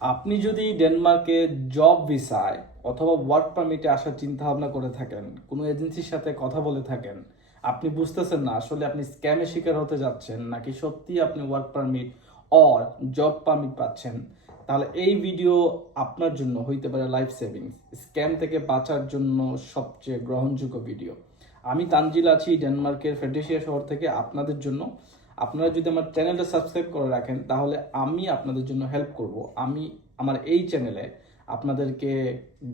আপনি যদি ডেনমার্কে জব ভিসায় অথবা ওয়ার্ক পারমিটে আসার চিন্তা ভাবনা করে থাকেন, কোনো এজেন্সির সাথে কথা বলে থাকেন, আপনি বুঝতেছেন না আসলে আপনি স্ক্যামের শিকার হতে যাচ্ছেন নাকি সত্যি আপনি work permit or job permit পাচ্ছেন, তাহলে এই ভিডিও আপনার জন্য হইতে পারে লাইফ সেভিংস। স্ক্যাম থেকে বাঁচার জন্য সবচেয়ে গ্রহণযোগ্য ভিডিও। আমি তানজিল আছি ডেনমার্কের ফেডেরিশিয়া শহর থেকে আপনাদের জন্য। আপনারা যদি আমার চ্যানেলটা সাবস্ক্রাইব করে রাখেন তাহলে আমি আপনাদের জন্য হেল্প করব। আমি আমার এই চ্যানেলে আপনাদেরকে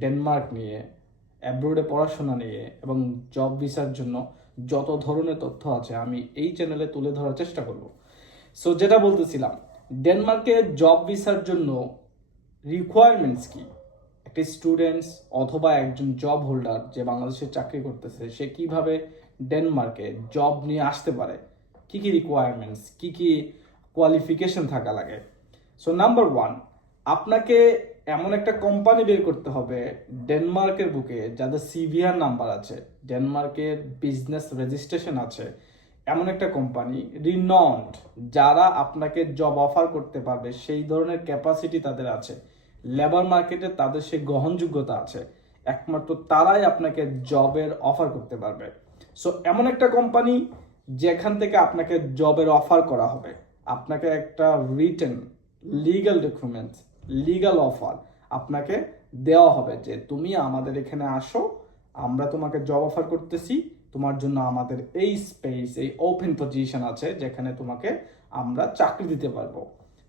ডেনমার্ক নিয়ে, অ্যাব্রোডে পড়াশোনা নিয়ে এবং জব ভিসার জন্য যত ধরনের তথ্য আছে আমি এই চ্যানেলে তুলে ধরার চেষ্টা করব। সো যেটা বলতেছিলাম, ডেনমার্কে জব ভিসার জন্য রিকোয়ারমেন্টস কি, একটি স্টুডেন্টস অথবা একজন জব হোল্ডার যে বাংলাদেশে চাকরি করতেছে সে কিভাবে ডেনমার্কে জব নিয়ে আসতে পারে, কি কি রিকোয়ারমেন্টস, কি কি কোয়ালিফিকেশন থাকা লাগে। সো নাম্বার ওয়ান, আপনাকে এমন একটা কোম্পানি বের করতে হবে ডেনমার্কের বুকে যাদের সিভিআর নাম্বার আছে, ডেনমার্কের বিজনেস রেজিস্ট্রেশন আছে, এমন একটা কোম্পানি রিনন্ড যারা আপনাকে জব অফার করতে পারবে, সেই ধরনের ক্যাপাসিটি তাদের আছে, লেবার মার্কেটে তাদের সেই গ্রহণযোগ্যতা আছে, একমাত্র তারাই আপনাকে জবের অফার করতে পারবে। সো এমন একটা কোম্পানি যেখান থেকে আপনাকে জবের অফার করা হবে, আপনাকে একটা written legal documents, legal offer আপনাকে দেওয়া হবে যে তুমি আমাদের এখানে আসো, আমরা তোমাকে জব অফার করতেছি, তোমার জন্য আমাদের এই স্পেস, এই ওপেন পজিশন আছে যেখানে তোমাকে আমরা চাকরি দিতে পারবো।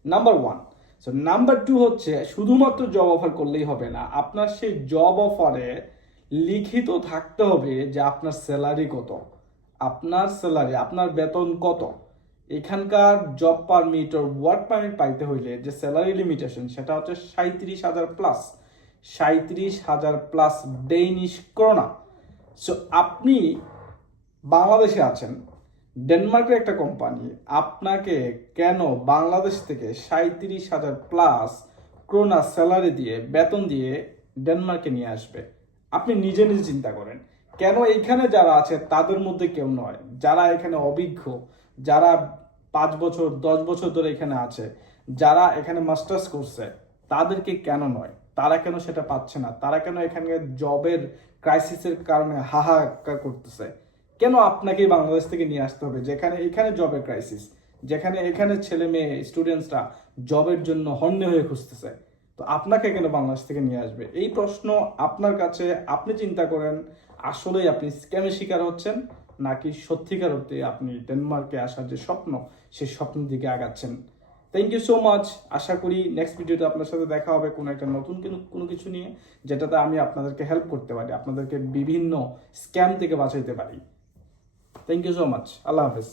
Number one. So number two হচ্ছে শুধুমাত্র জব অফার করলেই হবে না, আপনার সেই জব অফারে লিখিত থাকতে হবে যে আপনার স্যালারি কত, আপনার স্যালারি, আপনার বেতন কত। এখানকার জব পারমিট ও ওয়ার্ক পারমিট পাইতে হইলে যে স্যালারি লিমিটেশন সেটা হচ্ছে 37,000 plus, 37,000 plus Danish krona. So আপনি বাংলাদেশে আছেন, ডেনমার্কের একটা কোম্পানি আপনাকে কেন বাংলাদেশ থেকে 37,000 প্লাস ক্রোনা স্যালারি দিয়ে, বেতন দিয়ে ডেনমার্কে নিয়ে আসবে? আপনি নিজে নিজে চিন্তা করেন, কেন এইখানে যারা আছে তাদের মধ্যে কেউ নয়, যারা এখানে অভিজ্ঞ, যারা 5 বছর 10 বছর ধরে এখানে আছে, যারা এখানে মাস্টার্স করছে, তাদেরকে কেন নয়? তারা কেন সেটা পাচ্ছে না? তারা কেন এখানে জবের ক্রাইসিসের কারণে হাহাকার করতেছে? কেন আপনাকে বাংলাদেশ থেকে নিয়ে আসতে হবে যেখানে এখানে জবের ক্রাইসিস, যেখানে এখানে ছেলে মেয়ে স্টুডেন্টসরা জবের জন্য হন্যে হয়ে খুঁজতেছে? তো আপনাকে কেন বাংলাদেশ থেকে নিয়ে আসবে? এই প্রশ্ন আপনার কাছে, আপনি চিন্তা করেন আসলেই আপনি স্ক্যামের শিকার হচ্ছেন নাকি সত্যিকার অর্থে আপনি ডেনমার্কে আসার যে স্বপ্ন সেই স্বপ্নের দিকে আগাচ্ছেন। Thank you so much. আশা করি নেক্সট ভিডিওতে আপনার সাথে দেখা হবে কোনো একটা নতুন কোনো কিছু নিয়ে, যেটাতে আমি আপনাদেরকে হেল্প করতে পারি, আপনাদেরকে বিভিন্ন স্ক্যাম থেকে বাঁচাইতে পারি। Thank you so much. আল্লাহ হাফেজ।